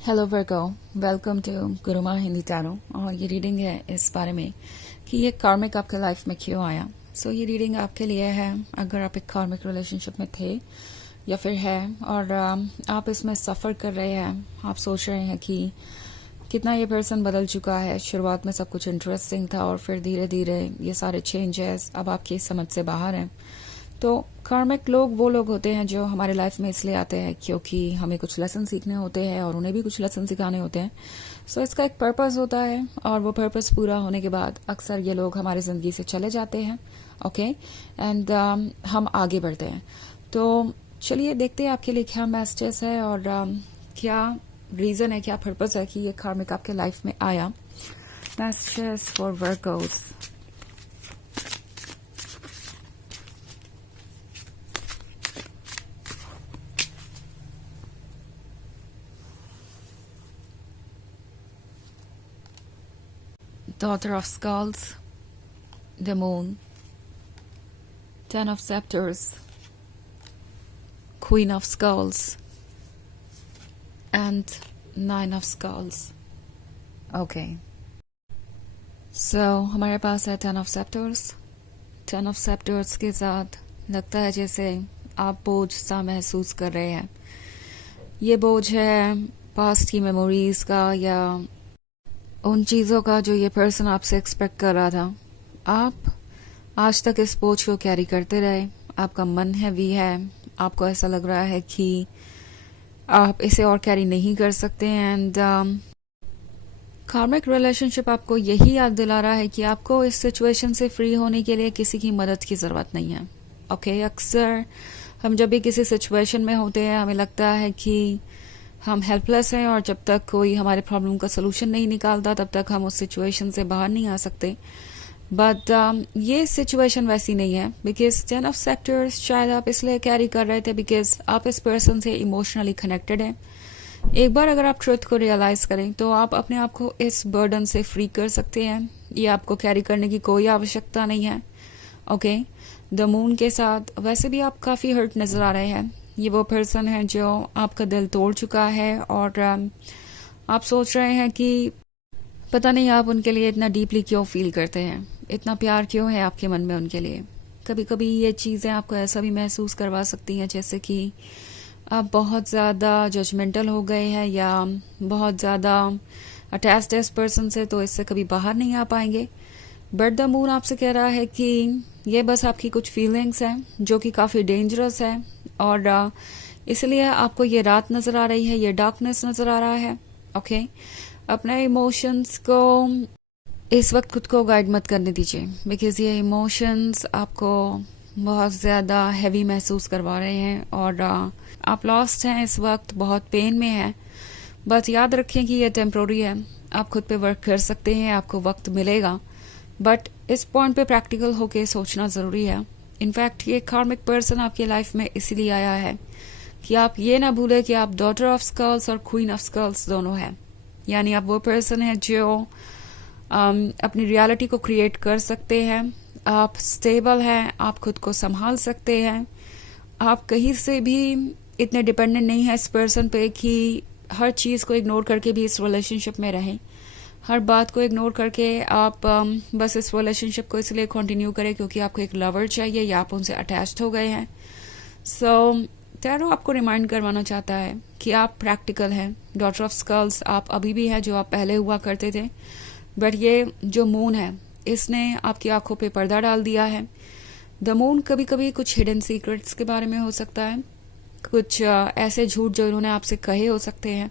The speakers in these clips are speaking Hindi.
Hello Virgo, welcome to Guruma Hindi tarot. और ये रीडिंग है इस बारे में कि ये कार्मिक आपके लाइफ में क्यों आया। ये रीडिंग आपके लिए है अगर आप एक कार्मिक रिलेशनशिप में थे या फिर है और आप इसमें सफ़र कर रहे हैं। आप सोच रहे हैं कि कितना ये पर्सन बदल चुका है। शुरुआत में सब कुछ इंटरेस्टिंग था और फिर धीरे धीरे ये सारे चेंजेस अब आपकी समझ से बाहर हैं। तो कार्मिक लोग वो लोग होते हैं जो हमारे लाइफ में इसलिए आते हैं क्योंकि हमें कुछ लेसन सीखने होते हैं और उन्हें भी कुछ लेसन सिखाने होते हैं। इसका एक पर्पस होता है और वो पर्पस पूरा होने के बाद अक्सर ये लोग हमारी ज़िंदगी से चले जाते हैं। ओके एंड हम आगे बढ़ते हैं। तो चलिए देखते हैं आपके लिए क्या मैसेजेस है और क्या रीज़न है, क्या पर्पस है कि ये कार्मिक आपके लाइफ में आया। Messages for workers. Daughter of Skulls, the Moon, Ten of Scepters, Queen of Skulls, and Nine of Skulls. Okay. हमारे पास है Ten of Scepters. Ten of Scepters के साथ लगता है जैसे आप बोझ सा महसूस कर रहे हैं। ये बोझ है पास्ट की मेमोरीज का या उन चीज़ों का जो ये पर्सन आपसे एक्सपेक्ट कर रहा था। आप आज तक इस बोझ को कैरी करते रहे। आपका मन हैवी है, आपको ऐसा लग रहा है कि आप इसे और कैरी नहीं कर सकते। एंड कार्मिक रिलेशनशिप आपको यही याद दिला रहा है कि आपको इस सिचुएशन से फ्री होने के लिए किसी की मदद की ज़रूरत नहीं है। ओके अक्सर हम जब भी किसी सिचुएशन में होते हैं हमें लगता है कि हम हेल्पलेस हैं और जब तक कोई हमारे प्रॉब्लम का सोल्यूशन नहीं निकालता तब तक हम उस सिचुएशन से बाहर नहीं आ सकते। बट ये सिचुएशन वैसी नहीं है बिकॉज टेन ऑफ सेक्टर्स शायद आप इसलिए कैरी कर रहे थे बिकॉज आप इस पर्सन से इमोशनली कनेक्टेड हैं। एक बार अगर आप ट्रुथ को रियलाइज करें तो आप अपने आप को इस बर्डन से फ्री कर सकते हैं। ये आपको कैरी करने की कोई आवश्यकता नहीं है। ओके द मून के साथ वैसे भी आप काफ़ी हर्ट नज़र आ रहे हैं। ये वो पर्सन है जो आपका दिल तोड़ चुका है और आप सोच रहे हैं कि पता नहीं आप उनके लिए इतना डीपली क्यों फील करते हैं, इतना प्यार क्यों है आपके मन में उनके लिए। कभी कभी ये चीज़ें आपको ऐसा भी महसूस करवा सकती हैं जैसे कि आप बहुत ज़्यादा जजमेंटल हो गए हैं या बहुत ज़्यादा अटैच्ड है इस पर्सन से, तो इससे कभी बाहर नहीं आ पाएंगे। बट द मून आपसे कह रहा है कि ये बस आपकी कुछ फीलिंग्स हैं जो कि काफ़ी डेंजरस है और इसलिए आपको ये रात नज़र आ रही है, ये डार्कनेस नज़र आ रहा है। ओके अपने इमोशंस को इस वक्त खुद को गाइड मत करने दीजिए बिकॉज ये इमोशंस आपको बहुत ज़्यादा हैवी महसूस करवा रहे हैं और आप लॉस्ट हैं इस वक्त, बहुत पेन में हैं। बस याद रखें कि ये टेम्प्रोरी है, आप खुद पे वर्क कर सकते हैं, आपको वक्त मिलेगा। बट इस पॉइंट पे प्रैक्टिकल होके सोचना ज़रूरी है। इनफैक्ट ये कार्मिक पर्सन आपकी लाइफ में इसलिए आया है कि आप ये ना भूलें कि आप डॉटर ऑफ स्कल्स और क्वीन ऑफ स्कल्स दोनों हैं। यानी आप वो पर्सन है जो अपनी रियलिटी को क्रिएट कर सकते हैं, आप स्टेबल हैं, आप खुद को संभाल सकते हैं, आप कहीं से भी इतने डिपेंडेंट नहीं हैं इस पर्सन पे कि हर चीज़ को इग्नोर करके भी इस रिलेशनशिप में रहें। हर बात को इग्नोर करके आप बस इस रिलेशनशिप को इसलिए कंटिन्यू करें क्योंकि आपको एक लवर चाहिए या आप उनसे अटैच्ड हो गए हैं। टैरो आपको रिमाइंड करवाना चाहता है कि आप प्रैक्टिकल हैं। डॉटर ऑफ स्कल्स आप अभी भी हैं जो आप पहले हुआ करते थे, बट ये जो मून है इसने आपकी आंखों पे पर्दा डाल दिया है। द मून कभी कभी कुछ हिडन सीक्रेट्स के बारे में हो सकता है, कुछ ऐसे झूठ जो इन्होंने आपसे कहे हो सकते हैं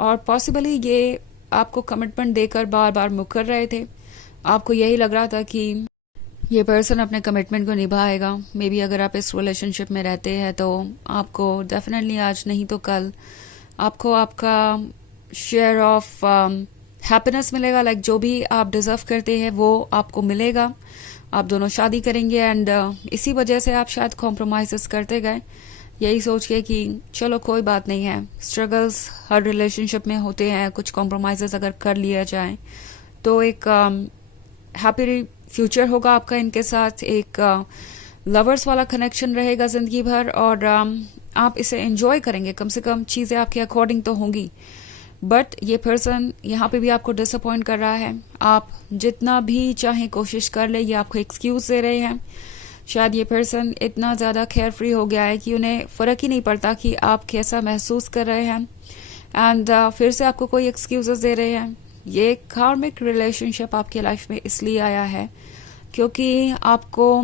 और पॉसिबली ये आपको कमिटमेंट देकर बार बार मुकर रहे थे। आपको यही लग रहा था कि ये पर्सन अपने कमिटमेंट को निभाएगा। मे बी अगर आप इस रिलेशनशिप में रहते हैं तो आपको डेफिनेटली आज नहीं तो कल आपको आपका शेयर ऑफ हैप्पीनेस मिलेगा। लाइक जो भी आप डिजर्व करते हैं वो आपको मिलेगा। आप दोनों शादी करेंगे एंड इसी वजह से आप शायद कॉम्प्रोमाइज़ करते गए, यही सोच के कि चलो कोई बात नहीं है। स्ट्रगल्स हर रिलेशनशिप में होते हैं, कुछ कॉम्प्रोमाइज़ अगर कर लिया जाए तो एक हैप्पी फ्यूचर होगा आपका इनके साथ, एक लवर्स वाला कनेक्शन रहेगा ज़िंदगी भर और आप इसे एंजॉय करेंगे। कम से कम चीज़ें आपके अकॉर्डिंग तो होंगी। बट ये पर्सन यहाँ पे भी आपको डिसअपॉइंट कर रहा है। आप जितना भी चाहे कोशिश कर ले, ये आपको एक्सक्यूज दे रहे हैं। शायद ये पर्सन इतना ज़्यादा केयर फ्री हो गया है कि उन्हें फ़र्क ही नहीं पड़ता कि आप कैसा महसूस कर रहे हैं, एंड फिर से आपको कोई एक्सक्यूजेस दे रहे हैं। ये कार्मिक रिलेशनशिप आपके लाइफ में इसलिए आया है क्योंकि आपको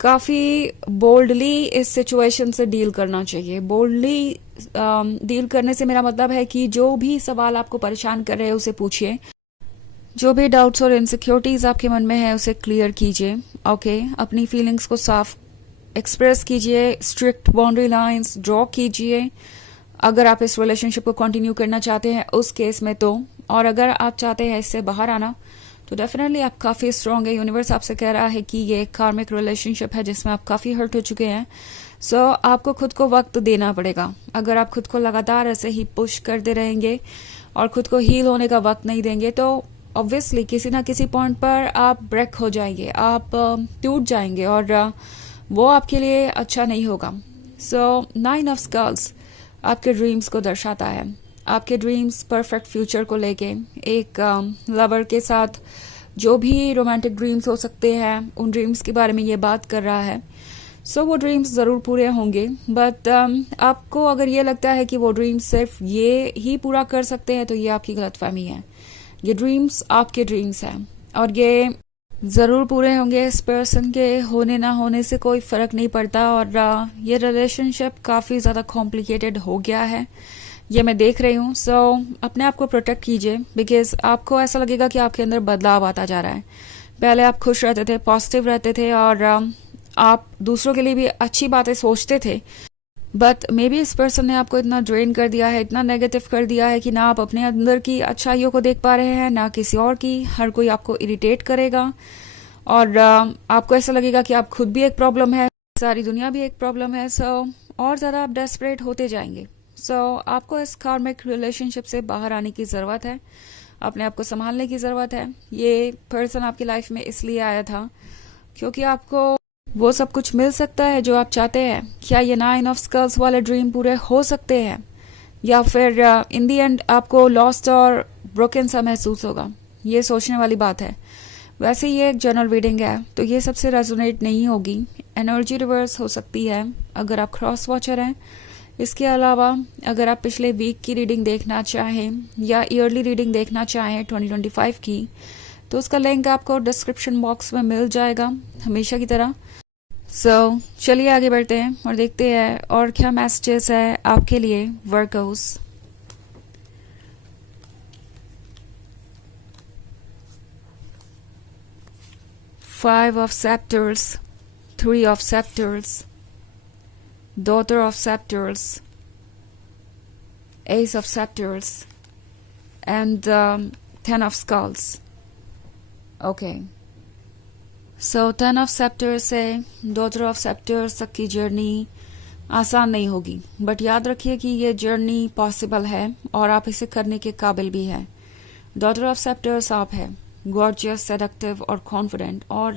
काफ़ी बोल्डली इस सिचुएशन से डील करना चाहिए। बोल्डली डील करने से मेरा मतलब है कि जो भी सवाल आपको परेशान कर रहे हैं उसे पूछिए, जो भी डाउट्स और इनसिक्योरिटीज आपके मन में है उसे क्लियर कीजिए। ओके, अपनी फीलिंग्स को साफ एक्सप्रेस कीजिए, स्ट्रिक्ट बाउंड्री लाइंस ड्रॉ कीजिए अगर आप इस रिलेशनशिप को कंटिन्यू करना चाहते हैं उस केस में तो। और अगर आप चाहते हैं इससे बाहर आना तो डेफिनेटली आप काफ़ी स्ट्रांग है। यूनिवर्स आपसे कह रहा है कि ये एक कार्मिक रिलेशनशिप है जिसमें आप काफ़ी हर्ट हो चुके हैं। सो आपको खुद को वक्त देना पड़ेगा। अगर आप खुद को लगातार ऐसे ही पुश करते रहेंगे और खुद को हील होने का वक्त नहीं देंगे तो ऑब्वियसली किसी ना किसी पॉइंट पर आप ब्रेक हो जाएंगे, आप टूट जाएंगे और वो आपके लिए अच्छा नहीं होगा। सो 9 ऑफ स्कल्स आपके ड्रीम्स को दर्शाता है। आपके ड्रीम्स परफेक्ट फ्यूचर को लेके एक लवर के साथ जो भी रोमांटिक ड्रीम्स हो सकते हैं उन ड्रीम्स के बारे में ये बात कर रहा है। सो वो ड्रीम्स ज़रूर पूरे होंगे, बट आपको अगर ये लगता है कि वो ड्रीम्स सिर्फ ये ही पूरा कर सकते हैं तो ये आपकी गलतफहमी है। ये ड्रीम्स आपके ड्रीम्स हैं और ये ज़रूर पूरे होंगे। इस पर्सन के होने ना होने से कोई फ़र्क नहीं पड़ता और ये रिलेशनशिप काफ़ी ज़्यादा कॉम्प्लिकेटेड हो गया है, ये मैं देख रही हूँ। सो अपने आप को प्रोटेक्ट कीजिए बिकॉज आपको ऐसा लगेगा कि आपके अंदर बदलाव आता जा रहा है। पहले आप खुश रहते थे, पॉजिटिव रहते थे और आप दूसरों के लिए भी अच्छी बातें सोचते थे, बट मे बी इस पर्सन ने आपको इतना ड्रेन कर दिया है, इतना नेगेटिव कर दिया है कि ना आप अपने अंदर की अच्छाइयों को देख पा रहे हैं ना किसी और की। हर कोई आपको इरिटेट करेगा और आपको ऐसा लगेगा कि आप खुद भी एक प्रॉब्लम है, सारी दुनिया भी एक प्रॉब्लम है। सो और ज़्यादा आप डेस्परेट होते जाएंगे। सो आपको इस कार्मिक रिलेशनशिप से बाहर आने की ज़रूरत है, अपने आप को संभालने की ज़रूरत है। ये पर्सन आपकी लाइफ में इसलिए आया था क्योंकि आपको वो सब कुछ मिल सकता है जो आप चाहते हैं। क्या ये 9 ऑफ स्कल्स वाले ड्रीम पूरे हो सकते हैं या फिर इन दी एंड आपको लॉस्ट और ब्रोकन सा महसूस होगा, ये सोचने वाली बात है। वैसे ये एक जनरल रीडिंग है तो ये सबसे रेजोनेट नहीं होगी। एनर्जी रिवर्स हो सकती है अगर आप क्रॉस वॉचर हैं। इसके अलावा अगर आप पिछले वीक की रीडिंग देखना चाहें या ईयरली रीडिंग देखना चाहें 2025 की तो उसका लिंक आपको डिस्क्रिप्शन बॉक्स में मिल जाएगा हमेशा की तरह। सो चलिए आगे बढ़ते हैं और देखते हैं और क्या मैसेजेस है आपके लिए workers. Five of Scepters, Three of Scepters, Daughter of Scepters, Ace of Scepters, and 10 of Skulls. Okay. So 10 of Scepters से Daughter of Scepters तक की जर्नी आसान नहीं होगी, बट याद रखिए कि ये जर्नी पॉसिबल है और आप इसे करने के काबिल भी हैं। Daughter of Scepters आप है गॉर्जियस, सेडक्टिव और कॉन्फिडेंट। और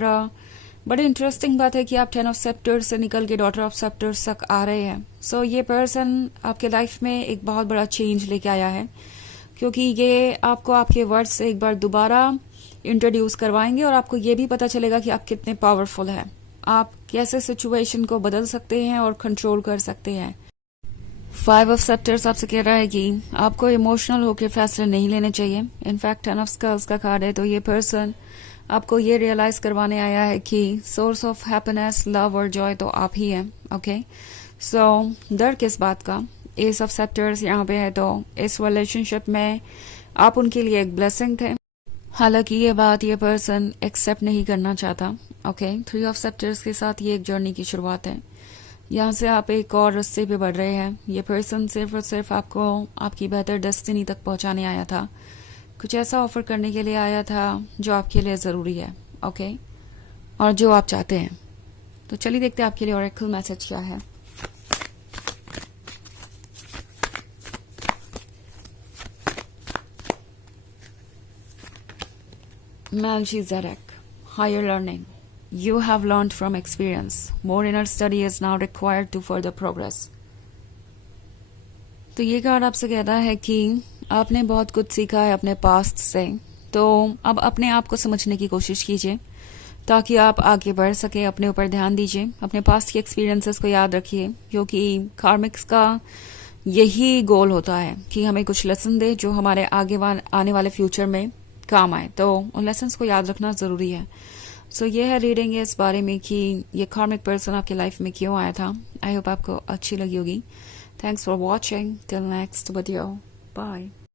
बड़ी इंटरेस्टिंग बात है कि आप 10 ऑफ सेप्टर्स से निकल के डॉटर ऑफ सेप्टर्स तक आ रहे हैं। सो ये पर्सन आपके लाइफ में एक बहुत बड़ा चेंज लेके आया है क्योंकि ये आपको आपके वर्ड्स से एक बार दोबारा इंट्रोड्यूस करवाएंगे और आपको ये भी पता चलेगा कि आप कितने पावरफुल हैं, आप कैसे सिचुएशन को बदल सकते हैं और कंट्रोल कर सकते हैं। 5 ऑफ सेप्टर्स आपसे कह रहा है कि आपको इमोशनल होकर फैसले नहीं लेने चाहिए। इनफैक्ट 10 ऑफ स्कल्स का कार्ड है तो ये पर्सन आपको ये रियलाइज करवाने आया है कि सोर्स ऑफ हैप्पीनेस, लव और जॉय तो आप ही हैं। ओके, सो डर किस बात का। एस ऑफ सेप्टर्स यहाँ पे है तो इस रिलेशनशिप में आप उनके लिए एक ब्लेसिंग थे, हालांकि ये बात ये पर्सन एक्सेप्ट नहीं करना चाहता। ओके, 3 ऑफ सेप्टर्स के साथ ये एक जर्नी की शुरुआत है, यहाँ से आप एक और रास्ते पे बढ़ रहे हैं। ये पर्सन सिर्फ और सिर्फ आपको आपकी बेहतर डेस्टिनी तक पहुंचाने आया था, कुछ ऐसा ऑफर करने के लिए आया था जो आपके लिए ज़रूरी है। ओके, और जो आप चाहते हैं। तो चलिए देखते हैं आपके लिए ऑरेकल मैसेज क्या है। Melchizedek, higher learning. You have learned from experience. More inner study is now required to further progress. तो ये कार्ड आपसे कहता है कि आपने बहुत कुछ सीखा है अपने पास्ट से, तो अब अपने आप को समझने की कोशिश कीजिए ताकि आप आगे बढ़ सके। अपने ऊपर ध्यान दीजिए, अपने पास्ट के एक्सपीरियंसेस को याद रखिए, क्योंकि कार्मिक्स का यही गोल होता है कि हमें कुछ लेसन दे जो हमारे आने वाले फ्यूचर में काम आए। तो उन लेसन्स को याद रखना ज़रूरी है। सो ये है रीडिंग इस बारे में कि ये कार्मिक पर्सन आपकी लाइफ में क्यों आया था। आई होप आपको अच्छी लगी होगी। Thanks for watching. Till next video, bye.